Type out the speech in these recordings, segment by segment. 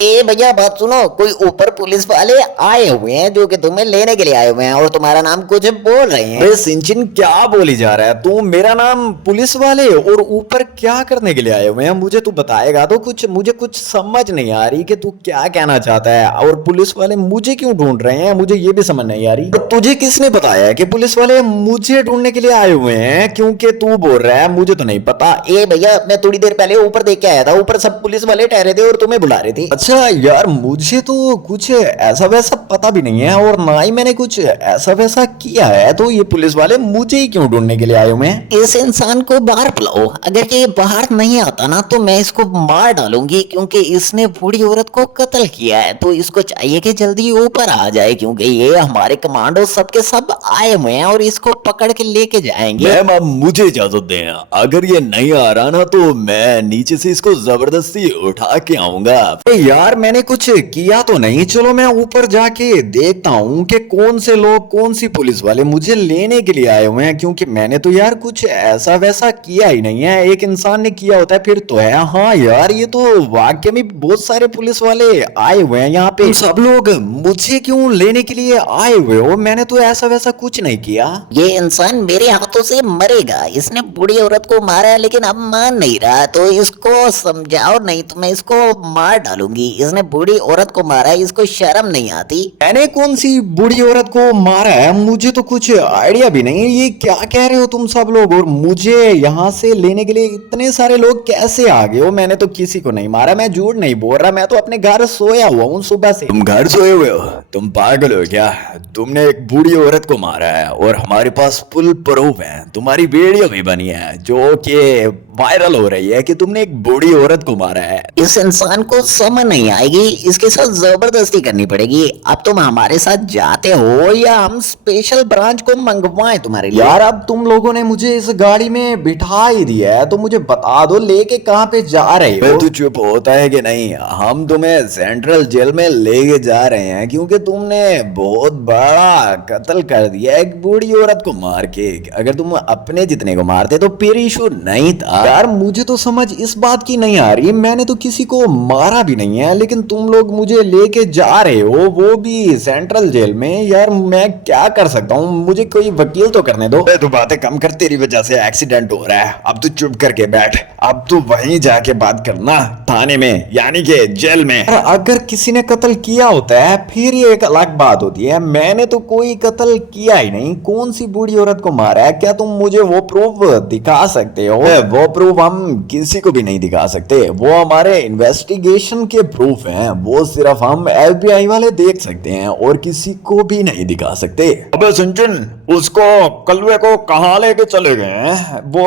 ए भैया बात सुनो, कोई ऊपर पुलिस वाले आए हुए हैं जो कि तुम्हें लेने के लिए आए हुए हैं और तुम्हारा नाम कुछ बोल रहे हैं। अरे सिंचिन, क्या बोली जा रहा है तू? मेरा नाम पुलिस वाले और ऊपर क्या करने के लिए आए हुए हैं? मुझे तू बताएगा तो कुछ, मुझे कुछ समझ नहीं आ रही कि तू क्या कहना चाहता है। और पुलिस वाले मुझे क्यों ढूंढ रहे हैं, मुझे ये भी समझ नहीं आ रही। तो तुझे किसने बताया कि पुलिस वाले मुझे ढूंढने के लिए आए हुए हैं? क्योंकि तू बोल रहा है मुझे तो नहीं पता। ए भैया, मैं थोड़ी देर पहले ऊपर देख के आया था, ऊपर सब पुलिस वाले ठहरे थे और तुम्हें बुला रहे थे। अच्छा यार, मुझे तो कुछ ऐसा वैसा पता भी नहीं है और ना ही मैंने कुछ ऐसा वैसा किया है। तो ये पुलिस वाले मुझे ही क्यों ढूंढने के लिए आए हुए हैं? इस इंसान को बाहर बुलाओ, अगर ये बाहर नहीं आता ना तो मैं इसको मार डालूंगी, क्योंकि इसने बूढ़ी औरत को कत्ल किया है। तो इसको चाहिए कि जल्दी ऊपर आ जाए, क्योंकि ये हमारे कमांडो सबके सब आए हुए हैं और इसको पकड़ के लेके जाएंगे। मैम, अब मुझे इजाजत दें। अगर ये नहीं आ रहा ना तो मैं नीचे से इसको जबरदस्ती उठा के आऊंगा। यार मैंने कुछ किया तो नहीं। चलो मैं ऊपर जाके देखता हूँ कि कौन से लोग, कौन सी पुलिस वाले मुझे लेने के लिए आए हुए हैं, क्योंकि मैंने तो यार कुछ ऐसा वैसा किया ही नहीं है। एक इंसान ने किया होता है फिर तो है। हाँ यार, ये तो वाकई में बहुत सारे पुलिस वाले आए हुए हैं यहाँ पे। सब लोग मुझे क्यों लेने के लिए आए हुए हो? मैंने तो ऐसा वैसा कुछ नहीं किया। ये इंसान मेरे हाथों से मरेगा। इसने बूढ़ी औरत को मारा है लेकिन अब मान नहीं रहा, तो इसको समझाओ, नहीं तो मैं इसको मार डालूंगी। इसने बूढ़ी औरत को मारा है, इसको शर्म नहीं आती। मैंने कौन सी बूढ़ी औरत को मारा है? मुझे तो कुछ आइडिया भी नहीं है। ये क्या कह रहे हो तुम सब लोग? और मुझे यहाँ से लेने के लिए इतने सारे लोग कैसे आ गए हो? मैंने तो किसी को नहीं मारा, मैं झूठ नहीं बोल रहा। मैं तो अपने घर सोया हुआ हूँ सुबह से। तुम घर सोए हुए हो? तुम पागल हो क्या? तुमने एक बूढ़ी औरत को मारा है और हमारे पास फुल प्रूफ है। तुम्हारी वीडियो भी बनी है जो कि वायरल हो रही है कि तुमने एक बूढ़ी औरत को मारा है। इस इंसान को समझ नहीं आएगी, इसके साथ जबरदस्ती करनी पड़ेगी। अब तुम हमारे साथ जाते हो या हम स्पेशल ब्रांच को मंगवाएं तुम्हारे लिए? यार अब तुम लोगों ने मुझे इस गाड़ी में बिठा ही दिया है तो मुझे बता दो लेके कहाँ पे जा रहे हो? तू चुप होता है कि नहीं? हम तुम्हें सेंट्रल जेल में लेके जा रहे हैं क्योंकि तुमने बहुत बड़ा कत्ल कर दिया एक बूढ़ी औरत को मार के। अगर तुम अपने जितने को मारते तो फिर इशू नहीं था। यार मुझे तो समझ इस बात की नहीं आ रही। मैंने तो किसी को मारा भी नहीं है, लेकिन तुम लोग मुझे लेके जा रहे हो, वो भी सेंट्रल जेल में। यार मैं क्या कर सकता हूँ? मुझे कोई वकील तो करने दो। तू बातें कम कर, तेरी वजह से एक्सीडेंट हो रहा है। अब तू चुप करके बैठ। अब तू वहीं जाके बात करना, थाने में, यानी कि जेल में। अगर किसी ने कत्ल किया होता है फिर ये एक अलग बात होती है। मैंने तो कोई कत्ल किया ही नहीं। कौन सी बूढ़ी औरत को मारा है? क्या तुम मुझे वो प्रूफ दिखा सकते हो? वो प्रूफ हम किसी को भी नहीं दिखा सकते। वो हमारे इन्वेस्टिगेशन के प्रूफ हैं। वो सिर्फ हम FBI वाले देख सकते हैं और किसी को भी नहीं दिखा सकते। अबे सिंचन, उसको कलवे को कहाँ लेके चले गए हैं? वो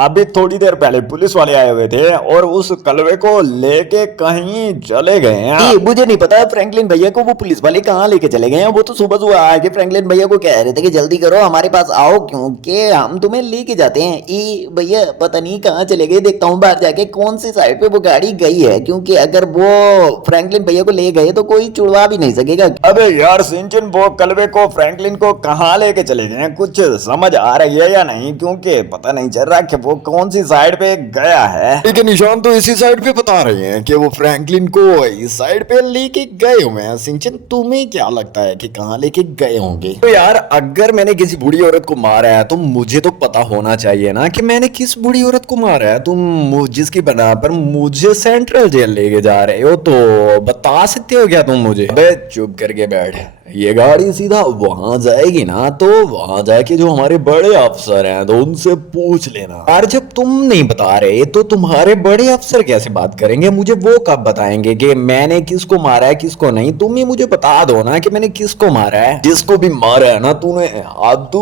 अभी थोड़ी देर पहले पुलिस वाले आए हुए थे और उस कलवे को लेके कहीं चले गए हैं। मुझे नहीं पता फ्रैंकलिन भैया को वो पुलिस वाले कहाँ लेके चले गए हैं। वो तो सुबह सुबह आके फ्रैंकलिन भैया को कह रहे थे कि जल्दी करो, हमारे पास आओ, क्योंकि हम तुम्हें लेके जाते हैं। ई भैया पता नहीं कहाँ चले गए, देखता हूँ बाहर जाके कौन सी साइड पे वो गाड़ी गई है, क्योंकि अगर वो फ्रैंकलिन भैया को ले गए तो कोई छुड़वा भी नहीं सकेगा। अबे यार सिंचन, वो कलवे को फ्रैंकलिन को कहाँ लेके चले गए हैं? कुछ समझ आ रही है या नहीं? क्योंकि पता नहीं चल रहा कि वो कौन सी साइड पे गया है। लेकिन निशान तो इसी साइड पे बता रहे हैं कि वो फ्रैंकलिन को इस साइड पे लेके गए हुए हैं। सिंचन, तुम्हें क्या लगता है कि कहाँ लेके गए होंगे? तो यार अगर मैंने किसी बूढ़ी औरत को मारा है तो मुझे तो पता होना चाहिए ना कि मैंने किस बूढ़ी औरत को मारा है। तुम जिसकी बना पर मुझे सेंट्रल जेल लेके जा रहे हो तो बता सकते हो क्या तुम मुझे? अबे चुप करके बैठ। ये गाड़ी सीधा वहां जाएगी ना तो वहां जाके जो हमारे बड़े अफसर हैं तो उनसे पूछ लेना। यार जब तुम नहीं बता रहे तो तुम्हारे बड़े अफसर कैसे बात करेंगे? मुझे वो कब बताएंगे कि मैंने किसको मारा है किसको नहीं? तुम ही मुझे बता दो ना कि मैंने किसको मारा है। जिसको भी मारा है ना तूने, अब तू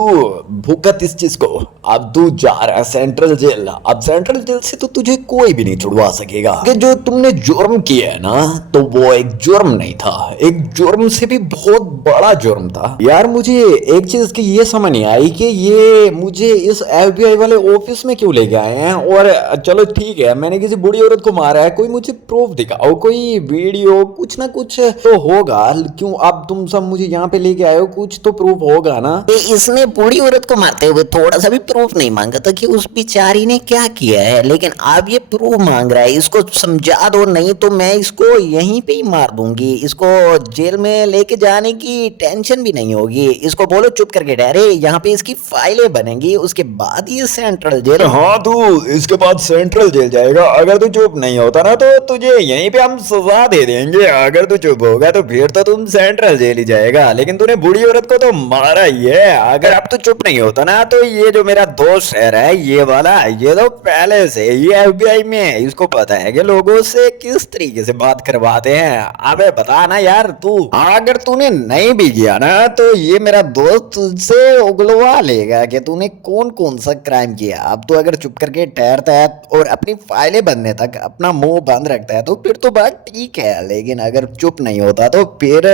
भुगत इस चीज को। अब तू जा रहा है सेंट्रल जेल। अब सेंट्रल जेल से तो तुझे कोई भी नहीं छुड़वा सकेगा कि जो तुमने जुर्म किया है ना तो वो एक जुर्म नहीं था। एक जुर्म से भी बहुत बड़ा जुर्म था यार। मुझे एक चीज की ये समझ नहीं आई कि ये मुझे इस FBI वाले ऑफिस में क्यों लेके आए हैं। और चलो ठीक है, मैंने किसी बुरी औरत को मारा है, कोई मुझे प्रूफ दिखाओ, कोई वीडियो, कुछ ना कुछ तो होगा। क्यों अब तुम सब मुझे यहाँ पे लेके आए हो, कुछ तो प्रूफ होगा ना। इसने बूढ़ी औरत को मारते हुए थोड़ा सा भी प्रूफ नहीं मांगा था कि उस बेचारी ने क्या किया है, लेकिन अब ये प्रूफ मांग रहा है। इसको समझा दो, नहीं तो मैं इसको यहीं पे ही मार दूंगी। इसको जेल में लेके जाने की टेंशन भी नहीं होगी। इसको बोलो चुप करके ठहरे, यहाँ पे इसकी फाइलें बनेंगी, उसके बाद ये सेंट्रल जेल। हाँ, तू इसके बाद सेंट्रल जेल जाएगा। अगर तू चुप नहीं होता ना तो तुझे यहीं पे हम सजा दे देंगे। अगर तू चुप होगा तो फिर तो तुम सेंट्रल जेल ही जाएगा। लेकिन तूने बूढ़ी औरत को तो मारा ही है। अगर अब तू चुप नहीं होता ना तो ये जो मेरा दोस्त शहर है ये वाला, ये तो पहले से ये FBI में इसको पता है कि लोगों से किस तरीके से बात करवाते हैं। अबे बता ना यार तू, अगर तूने नहीं भी किया ना तो ये मेरा दोस्त तुझसे उगलवा लेगा कि तूने कौन कौन सा क्राइम किया। अब तो अगर चुप करके ठहरता है और अपनी फाइलें बनने तक अपना मुंह बंद रखता है तो फिर तो बात ठीक है, लेकिन अगर चुप नहीं होता तो फिर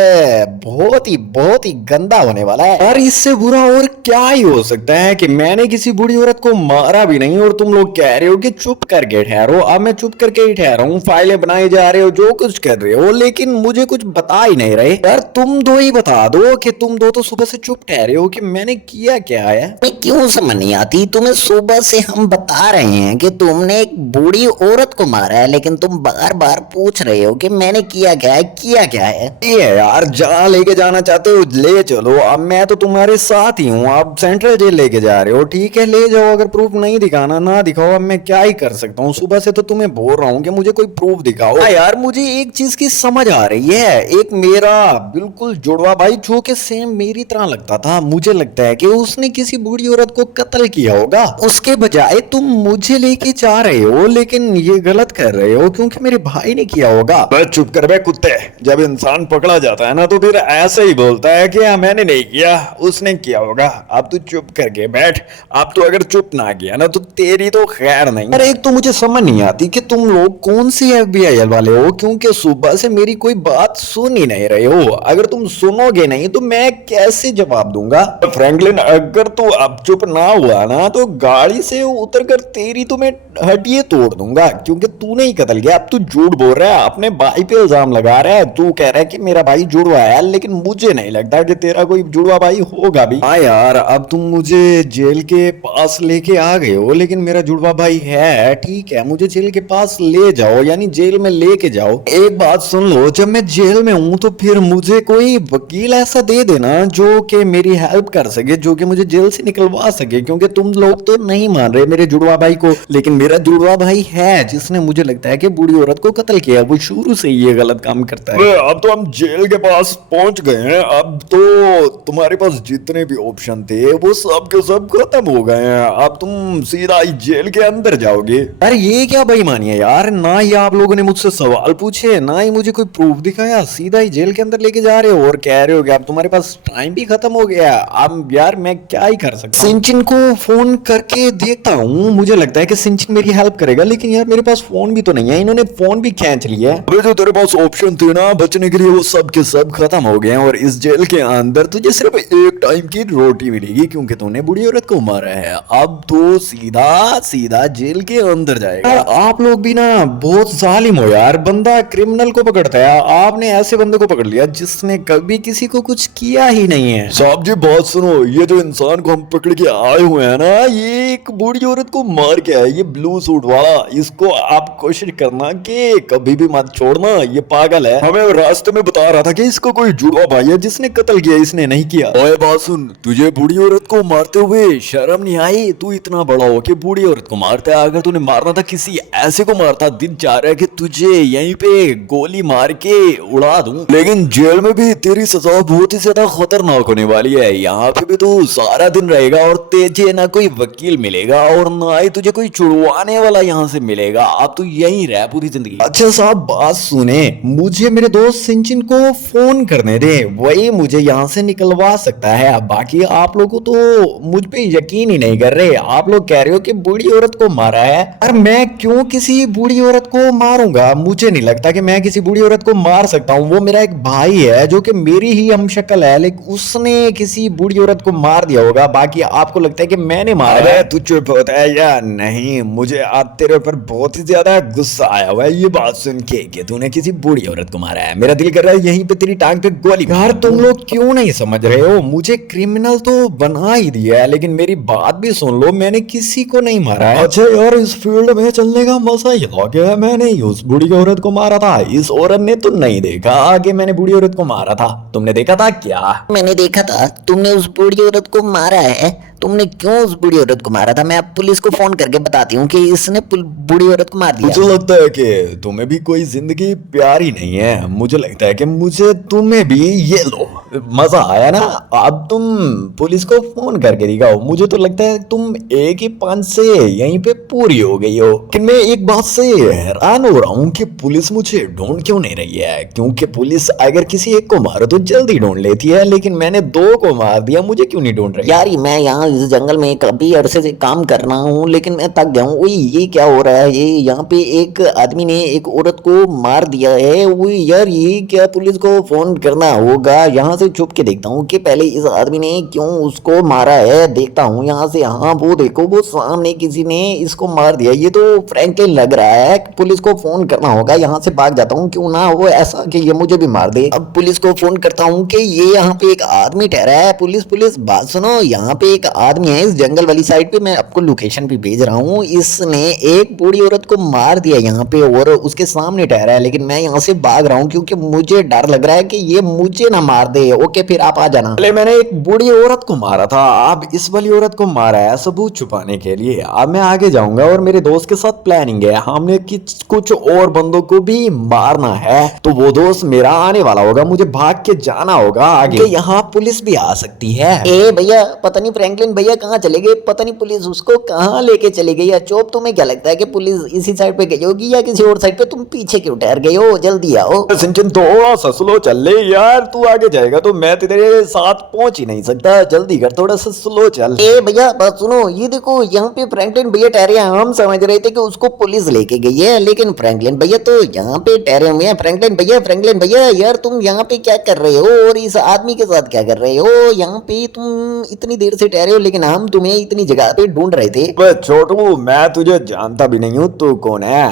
बहुत ही गंदा होने वाला है। और इससे बुरा और क्या ही हो सकता है कि मैंने किसी बूढ़ी औरत को मारा भी नहीं और तुम लोग कह रहे हो कि चुप करके ठहरो। अब मैं चुप करके ही ठहरा हूँ, फाइलें बनाई जा रहे हो, जो कुछ कर रहे हो, लेकिन मुझे कुछ बता ही नहीं रहे। यार तुम दो ही बता दो कि तुम दो तो सुबह से चुप ठहरे हो कि मैंने किया क्या है। क्यों समझ नहीं आती तुम्हें? सुबह से हम बता रहे हैं कि तुमने एक बूढ़ी औरत को मारा है, लेकिन तुम बार बार पूछ रहे हो कि मैंने किया क्या है, किया क्या है। ये यार जहाँ लेके जाना चाहते हो ले चलो, अब मैं तो तुम्हारे साथ ही हूँ। आप सेंट्रल जेल लेके जा रहे हो, ठीक है ले जाओ। अगर प्रूफ नहीं दिखाना ना दिखाओ, अब मैं क्या ही कर सकता हूँ। सुबह से तो तुम्हें बोल रहा हूँ कि मुझे कोई प्रूफ दिखाओ। यार मुझे एक चीज की समझ आ रही है, एक मेरा बिल्कुल जुड़वा भाई जो कि सेम मेरी तरह लगता था, मुझे लगता है कि उसने किसी बूढ़ी औरत को कत्ल किया होगा। उसके बजाय तुम मुझे लेके जा रहे हो, लेकिन ये गलत कर रहे हो क्योंकि मेरे भाई ने किया होगा। बस चुप कर बे कुत्ते, जब इंसान पकड़ा जाता है ना तो फिर ऐसे ही बोलता है कि मैंने नहीं किया, उसने किया होगा। अब तू चुप करके बैठ। अब तो अगर चुप ना किया ना तो तेरी तो खैर नहीं। अरे एक तो मुझे समझ नहीं आती कि तुम लोग कौन सी FBI वाले हो, क्योंकि सुबह से मेरी कोई बात सुन ही नहीं रहे हो। अगर तुम सुनोगे नहीं तो मैं कैसे जवाब दूंगा। फ्रैंकलिन अगर तू अब चुप ना हुआ ना तो गाड़ी से उतर कर तेरी तो मैं हड्डियां तोड़ दूंगा, क्योंकि तूने ही कत्ल किया। अब तू झूठ बोल रहा है, अपने भाई पे इल्जाम लगा रहा है। तू कह रहा है कि मेरा भाई जुड़वा है, लेकिन मुझे नहीं लगता कि तेरा कोई जुड़वा भाई होगा भी। हाँ यार अब तुम मुझे जेल के पास लेके आ गए हो, लेकिन मेरा जुड़वा भाई है, ठीक है मुझे जेल के पास ले जाओ, यानी जेल में लेके जाओ। एक बात सुन लो, जब मैं जेल में हूँ तो फिर मुझे कोई वकील ऐसा दे देना जो कि मेरी हेल्प कर सके, जो कि मुझे जेल से निकलवा सके, क्योंकि तुम लोग तो नहीं मान रहे मेरे जुड़वा भाई को, लेकिन मेरा जुड़वा भाई है जिसने मुझे लगता है कि बूढ़ी औरत को कत्ल किया। वो शुरू से ये गलत काम करता है। अब तो हम जेल के पास पहुंच गए हैं। अब तो तुम्हारे पास जितने भी ऑप्शन थे वो सब के सब खत्म हो गए हैं। अब तुम सीधा जेल के अंदर जाओगे। अरे ये क्या बेईमानी है यार, ना ही आप लोगों ने मुझसे सवाल पूछे, ना ही मुझे कोई प्रूफ दिखाया, सीधा ही जेल के अंदर लेके जा रहे हो और कह रहे हो कि अब तुम्हारे पास टाइम भी खत्म हो गया। अब यार मैं क्या ही कर सकता हूँ। सिंचिन को फोन करके देखता हूँ, मुझे लगता है कि सिंचिन मेरी हेल्प करेगा, लेकिन यार मेरे पास फोन भी तो नहीं है, इन्होंने फोन भी खींच लिया है। अबे जो तेरे पास ऑप्शन थे ना बचने के लिए वो सब के सब खत्म हो गए हैं, और इस जेल के अंदर तुझे सिर्फ एक टाइम की रोटी मिलेगी क्योंकि तूने बूढ़ी औरत को मारा है। अब तो सीधा सीधा जेल के अंदर जाएगा। आप लोग भी ना बहुत जालिम हो यार, बंदा क्रिमिनल को पकड़ता है, आपने ऐसे बंदे को पकड़ लिया जिसने कभी किसी को कुछ किया ही नहीं है। साहब जी बात सुनो, ये जो इंसान को हम पकड़ के आए हुए हैं ना, ये एक बूढ़ी औरत को मार के आया, ये ब्लू सूट वाला। इसको आप कोशिश करना कि कभी भी मत छोड़ना, ये पागल है। हमें रास्ते में बता रहा था कि इसको कोई जुड़वा भाई है जिसने कत्ल किया, इसने नहीं किया। ओए बात सुन, तुझे बूढ़ी औरत को मारते हुए शर्म नहीं आई? तू इतना बड़ा हो कि बूढ़ी औरत को मारता है। अगर तूने मारना था किसी ऐसे को मारता। दिन चाह रहा है कि तुझे यहीं पे गोली मार के उड़ा दूं, लेकिन जेल में भी तेरी सजा बहुत ही ज्यादा खतरनाक होने वाली है। यहाँ पे भी तू सारा दिन रहेगा और तुझे ना कोई वकील मिलेगा और ना ही तुझे कोई छुड़वाने वाला यहाँ से मिलेगा। अब तू यहीं रह पूरी जिंदगी। अच्छा साहब बात सुने, मुझे मेरे दोस्त सिंचिन को फोन करने दे, वही मुझे यहाँ से निकलवा सकता है। बाकी आप लोगों तो मुझ पे यकीन ही नहीं कर रहे। आप लोग कह रहे हो कि बूढ़ी औरत को मारा है, और मैं क्यों किसी बूढ़ी औरत को मारूंगा? मुझे नहीं लगता कि मैं किसी बूढ़ी औरत को मार सकता हूँ। वो मेरा एक भाई है जो कि मेरी ही हम शक्ल है, लेकिन उसने किसी बूढ़ी औरत को मार दिया होगा। बाकी आपको लगता है कि मैंने मारा है? तू चुप होता है या नहीं? मुझे आज तेरे ऊपर बहुत ही ज्यादा गुस्सा आया हुआ है ये बात सुन के कि तूने किसी बूढ़ी औरत को मारा है। मेरा दिल कर रहा है यहीं पे तेरी टांग पे गोली। यार तुम लोग क्यों नहीं समझ रहे हो? मुझे क्रिमिनल तो बना ही दिया है, लेकिन मेरी बात भी सुन लो, मैंने किसी को नहीं मारा है। अच्छा यार, इस फील्ड में चलने का मजा ये था कि मैंने उस बूढ़ी औरत को मारा था, इस औरत ने तो नहीं देखा आगे मैंने बूढ़ी औरत को मारा था। तुमने देखा था क्या? मैंने देखा था तुमने उस बूढ़ी औरत को मारा है। तुमने क्यों उस बूढ़ी औरत को मारा था? मैं अब पुलिस को फोन करके बताती हूँ कि इसने बूढ़ी औरत को मार दिया। मुझे लगता है कि तुम्हें भी कोई जिंदगी प्यारी नहीं है। मुझे लगता है कि मुझे तुम्हें भी ये लो मजा आया ना, अब तुम पुलिस को फोन करके दिखाओ। मुझे तो लगता है तुम एक ही पंच से यहीं पे पूरी हो गई हो। लेकिन मैं एक बात से हैरान हो रहा हूँ कि पुलिस मुझे ढूंढ क्यों नहीं रही है, क्योंकि पुलिस अगर किसी एक को मारो तो जल्दी ढूंढ लेती है, लेकिन मैंने दो को मार दिया, मुझे क्यों नहीं ढूंढ रही? यार मैं यहाँ इस जंगल में काफी अरसे से काम कर रहा हूँ, लेकिन मैं थक गया हूँ। ये क्या हो रहा है? ये यहाँ पे एक आदमी ने एक औरत को मार दिया है। वो यार ये क्या, पुलिस को फोन करना होगा। यहाँ से छुप के देखता हूँ कि पहले इस आदमी ने क्यों उसको मारा है। देखता हूँ यहाँ से। हाँ वो देखो, वो सामने किसी ने इसको मार दिया। ये तो फ्रैंकलिन लग रहा है। पुलिस को फोन करना होगा। यहाँ से भाग जाता हूँ, क्यों ना हो ऐसा कि ये मुझे भी मार दे। अब पुलिस को फोन करता हूँ कि ये यहाँ पे एक आदमी ठहरा है। पुलिस पुलिस बात सुनो, यहाँ पे एक आदमी है इस जंगल वाली साइड पे। मैं आपको लोकेशन भी भेज रहा हूँ। इसने एक बूढ़ी औरत को मार दिया यहाँ पे और उसके सामने ठहरा है, लेकिन मैं यहाँ से भाग रहा हूँ क्योंकि मुझे डर लग रहा है कि ये मुझे ना मार दे। ओके फिर आप आ जाना। पहले मैंने एक बूढ़ी औरत को मारा था, अब इस वाली औरत को मारा है सबूत छुपाने के लिए। अब मैं आगे जाऊंगा और मेरे दोस्त के साथ प्लानिंग है, हमने कुछ और बंदों को भी मारना है। तो वो दोस्त मेरा आने वाला होगा, मुझे भाग के जाना होगा आगे। यहाँ पुलिस भी आ सकती है। ए भैया, पता नहीं फ्रैंकलिन भैया कहाँ चले गए। पता नहीं पुलिस उसको कहाँ लेके चली गई। अचोप तुम्हें क्या लगता है कि पुलिस इसी साइड पे गई होगी या किसी और साइड पे? तुम पीछे क्यों ठहर गए हो? जल्दी आओ। सिंचन थोड़ा सा स्लो चल ले यार, तू आगे जाएगा तो मैं तेरे साथ पहुंच ही नहीं सकता। जल्दी कर, थोड़ा सा स्लो चल। ए भैया बात सुनो, ये देखो यहाँ पे फ्रैंकलिन भैया ठहरे हैं। हम समझ रहे थे कि उसको पुलिस लेके गई है, लेकिन फ्रैंकलिन भैया तो यहाँ पे ठहरे हुए हैं। फ्रैंकलिन भैया यार तुम यहाँ पे क्या कर रहे हो और इस आदमी के साथ क्या कर रहे हो? यहाँ पे तुम इतनी देर से ठहरे हो, लेकिन हम तुम्हें इतनी जगह पे ढूंढ रहे थे। छोटू, मैं तुझे जानता भी नहीं हूँ, तू कौन है?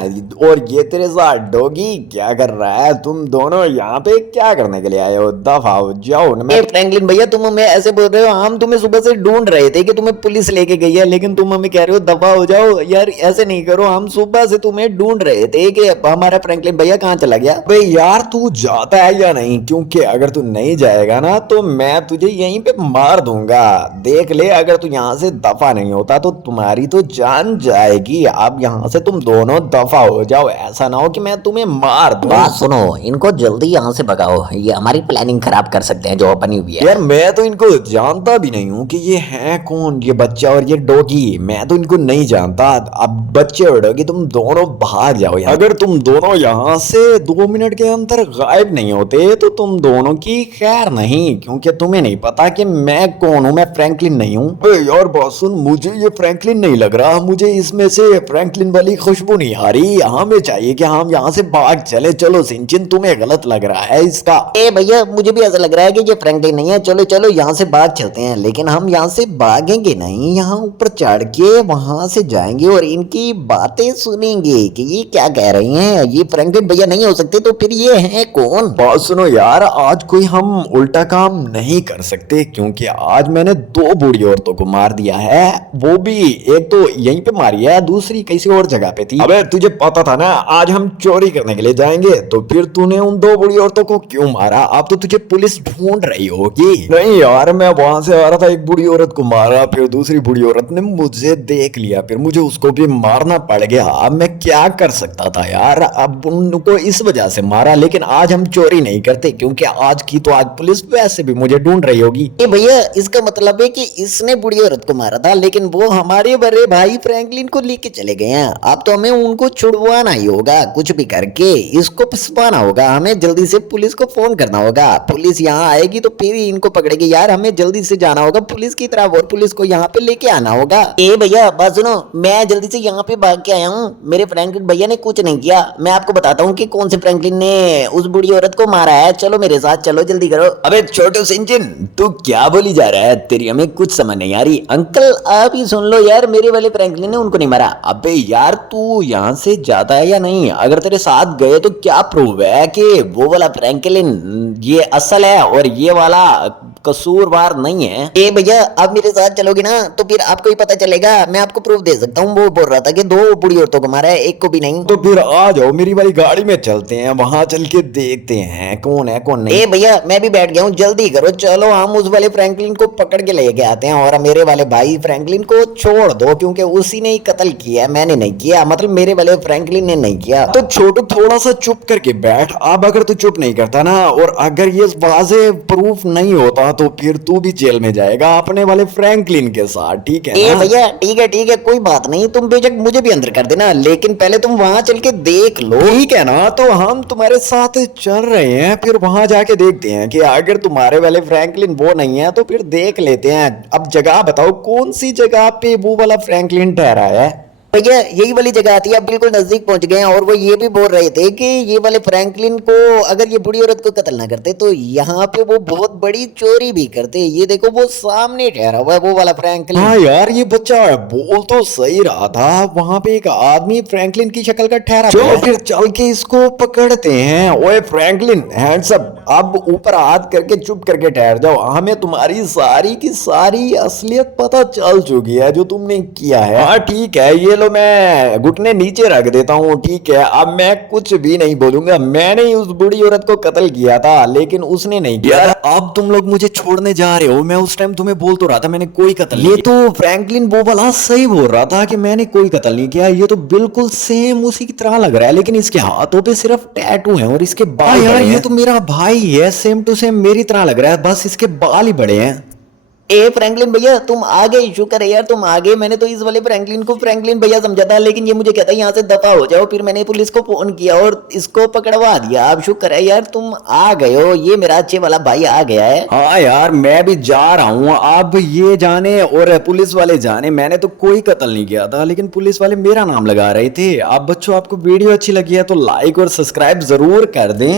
और ये तेरे साथ डॉगी क्या कर रहा है? तुम दोनों यहाँ पे क्या करने के लिए आए हो? दफा हो जाओ ना। फ्रैंकलिन भैया तुम हमें ऐसे बोल रहे हो? हम तुम्हें सुबह से ढूंढ रहे थे कि तुम्हें पुलिस लेके गई है, लेकिन तुम हमें कह रहे हो दफा हो जाओ। यार ऐसे नहीं करो, हम सुबह से तुम्हें ढूंढ रहे थे कि हमारा फ्रैंकलिन भैया कहाँ चला गया। भाई यार तू जाता है या नहीं? क्योंकि अगर तू नहीं जाएगा ना तो मैं तुझे यहीं पे मार दूंगा। देख ले, अगर तू यहाँ से दफा नहीं होता तो तुम्हारी तो जान जाएगी। अब यहाँ से तुम दोनों दफा हो जाओ, ऐसा ना हो कि मैं तुम्हें मार दूं। बात सुनो, इनको जल्दी यहाँ से भगाओ। ये हमारी प्लानिंग खराब कर सकते हैं जो बनी हुई है। यार मैं तो इनको जानता भी नहीं हूँ कि ये है कौन, ये बच्चा और ये डॉगी। मैं तो इनको नहीं जानता। अब बच्चे और डॉगी तुम दोनों भाग जाओ यहाँ। अगर तुम दोनों यहाँ से 2 मिनट के अंदर गायब नहीं होते तो तुम दोनों की खैर नहीं, क्योंकि तुम्हें नहीं पता कि मैं कौन हूँ। मैं फ्रैंकलिन नहीं हूँ। यार बात सुन, मुझे ये फ्रैंकलिन नहीं लग रहा। मुझे इसमें से फ्रैंकलिन वाली खुशबू नहीं आ रही। हमें चाहिए कि हम यहाँ से भाग चले। चलो सिंचन, तुम्हें गलत लग रहा है इसका। ए भैया, मुझे भी ऐसा लग रहा है कि ये फ्रैंकलिन नहीं है। चलो चलो यहाँ से भाग चलते हैं, लेकिन हम यहाँ से भागेंगे नहीं। यहाँ ऊपर चढ़ के वहां से जाएंगे और इनकी बातें सुनेंगे कि ये क्या कह रही हैं। ये फ्रैंकलिन भैया नहीं हो सकते, तो फिर ये हैं कौन? बात सुनो यार, आज कोई हम उल्टा काम नहीं कर सकते, क्योंकि आज मैंने 2 बूढ़ी औरतों को मार दिया है। वो भी एक तो यहीं पे मारी है, दूसरी किसी और जगह पे थी। अबे तुझे पता था ना आज हम चोरी करने के लिए जाएंगे, तो फिर तूने उन 2 बूढ़ी औरतों को क्यों मारा? अब तो तुझे पुलिस ढूंढ रही होगी। नहीं यार, मैं वहां से आ रहा था, एक बूढ़ी औरत को मारा, फिर दूसरी बूढ़ी औरत ने मुझे देख लिया, फिर मुझे उसको भी मारना पड़ गया। अब मैं क्या कर सकता था यार? अब उनको इस वजह से मारा। लेकिन आज हम चोरी नहीं करते, क्योंकि आज की तो आज पुलिस वैसे भी मुझे ढूंढ रही होगी। ए भैया, इसका मतलब है कि इसने बूढ़ी औरत को मारा था, लेकिन वो हमारे बड़े भाई फ्रैंकलिन को लेके चले गए हैं। अब तो हमें उनको छुड़वाना ही होगा, कुछ भी करके इसको पिसवाना होगा। हमें जल्दी से पुलिस को फोन करना होगा। पुलिस यहाँ यहाँ आएगी तो फिर ही इनको पकड़ेगी। यार हमें जल्दी से जाना होगा पुलिस की तरफ और पुलिस को यहाँ पे लेके आना होगा। ए भैया बात सुनो, मैं जल्दी से यहाँ पे भाग के आया हूँ। मेरे फ्रैंकलिन भैया ने कुछ नहीं किया। मैं आपको बताता हूँ कि कौन से फ्रैंकलिन ने उस बूढ़ी औरत को मारा है। चलो मेरे साथ चलो, जल्दी करो। अबे छोटू सिंचन, तू क्या बोली जा रहा है? तेरी हमें कुछ समझ नहीं आ रही। अंकल आप ही सुन लो यार, मेरे वाले फ्रैंकलिन ने उनको नहीं मारा। अबे यार तू यहाँ से जाता है या नहीं? अगर तेरे साथ गए तो क्या प्रूव है कि वो वाला फ्रैंकलिन ये असल है और ये वाला कसूरवार नहीं है? ए भैया आप मेरे साथ चलोगे ना तो फिर आपको ही पता चलेगा। मैं आपको प्रूफ दे सकता हूँ। वो बोल रहा था कि 2 बूढ़ी औरतों को मारा है, एक को भी नहीं। तो फिर आ जाओ, मेरी वाली गाड़ी में चलते हैं, वहां चल के देखते हैं कौन है कौन नहीं। ए भैया मैं भी बैठ गया हूँ, जल्दी करो। चलो हम उस वाले फ्रैंकलिन को पकड़ के लेके आते हैं और मेरे वाले भाई फ्रैंकलिन को छोड़ दो, क्योंकि उसी ने ही कत्ल किया, मैंने नहीं किया। मतलब मेरे वाले फ्रैंकलिन ने नहीं किया। तो छोटू थोड़ा सा चुप करके बैठ। अब अगर तू चुप नहीं करता ना और अगर ये वाजे प्रूफ नहीं होता तो फिर तू भी जेल में जाएगा अपने वाले फ्रैंकलिन के साथ, ठीक है ए ना? भैया ठीक है कोई बात नहीं। तुम बेशक मुझे भी अंदर कर देना, लेकिन पहले तुम वहां चल के देख लो। ठीक है ना, तो हम तुम्हारे साथ चल रहे हैं, फिर वहां जाके देखते हैं कि अगर तुम्हारे वाले फ्रैंकलिन वो नहीं है तो फिर देख लेते हैं। अब जगह बताओ, कौन सी जगह पे वो वाला फ्रैंकलिन ठहरा है? भैया यही वाली जगह आती है। अब बिल्कुल नजदीक पहुंच गए हैं और वो ये भी बोल रहे थे कि ये वाले फ्रैंकलिन को अगर ये बूढ़ी औरत को कत्ल ना करते तो यहाँ पे वो बहुत बड़ी चोरी भी करते। ये देखो वो सामने ठहरा हुआ है वो वाला फ्रैंकलिन। हाँ यार ये बच्चा बोल तो सही रहा था, वहां पे एक आदमी फ्रैंकलिन की शक्ल का ठहरा। चलो फिर चल के इसको पकड़ते हैं। ओए फ्रैंकलिन हैंड्स अप, अब ऊपर हाथ करके चुप करके ठहर जाओ। हमें तुम्हारी सारी की सारी असलियत पता चल चुकी है जो तुमने किया है। हाँ ठीक है, ये मैं घुटने नीचे रख देता हूँ, ठीक है? अब मैं कुछ भी नहीं बोलूंगा। मैंने ही उस बूढ़ी औरत को कत्ल किया था, लेकिन उसने नहीं किया। यार अब तुम लोग मुझे छोड़ने जा रहे हो। मैं उस टाइम तुम्हें बोल तो रहा था मैंने कोई कत्ल नहीं। ये तो फ्रैंकलिन वो वाला सही बोल रहा था कि मैंने कोई कत्ल नहीं किया। ये तो बिल्कुल सेम उसी की तरह लग रहा है, लेकिन इसके हाथों पे सिर्फ टैटू है और इसके बाल यार ये तो मेरा भाई है, सेम टू सेम मेरी तरह लग रहा है, बस इसके बाल ही बड़े हैं। ए फ्रैंकलिन भैया तुम आ गए, शुक्र है यार तुम आ गए। मैंने तो इस वाले फ्रैंकलिन को फ्रैंकलिन भैया समझा था, लेकिन ये मुझे कहता है यहाँ से दफा हो जाओ। फिर मैंने पुलिस को फोन किया और इसको पकड़वा दिया। अब शुक्र है यार तुम आ गए हो, ये मेरा अच्छे वाला भाई आ गया है। हाँ यार मैं भी जा रहा हूँ। अब ये जाने और पुलिस वाले जाने, मैंने तो कोई कत्ल नहीं किया था, लेकिन पुलिस वाले मेरा नाम लगा रहे थे। अब बच्चों आपको वीडियो अच्छी लगी है तो लाइक और सब्सक्राइब जरूर कर दें।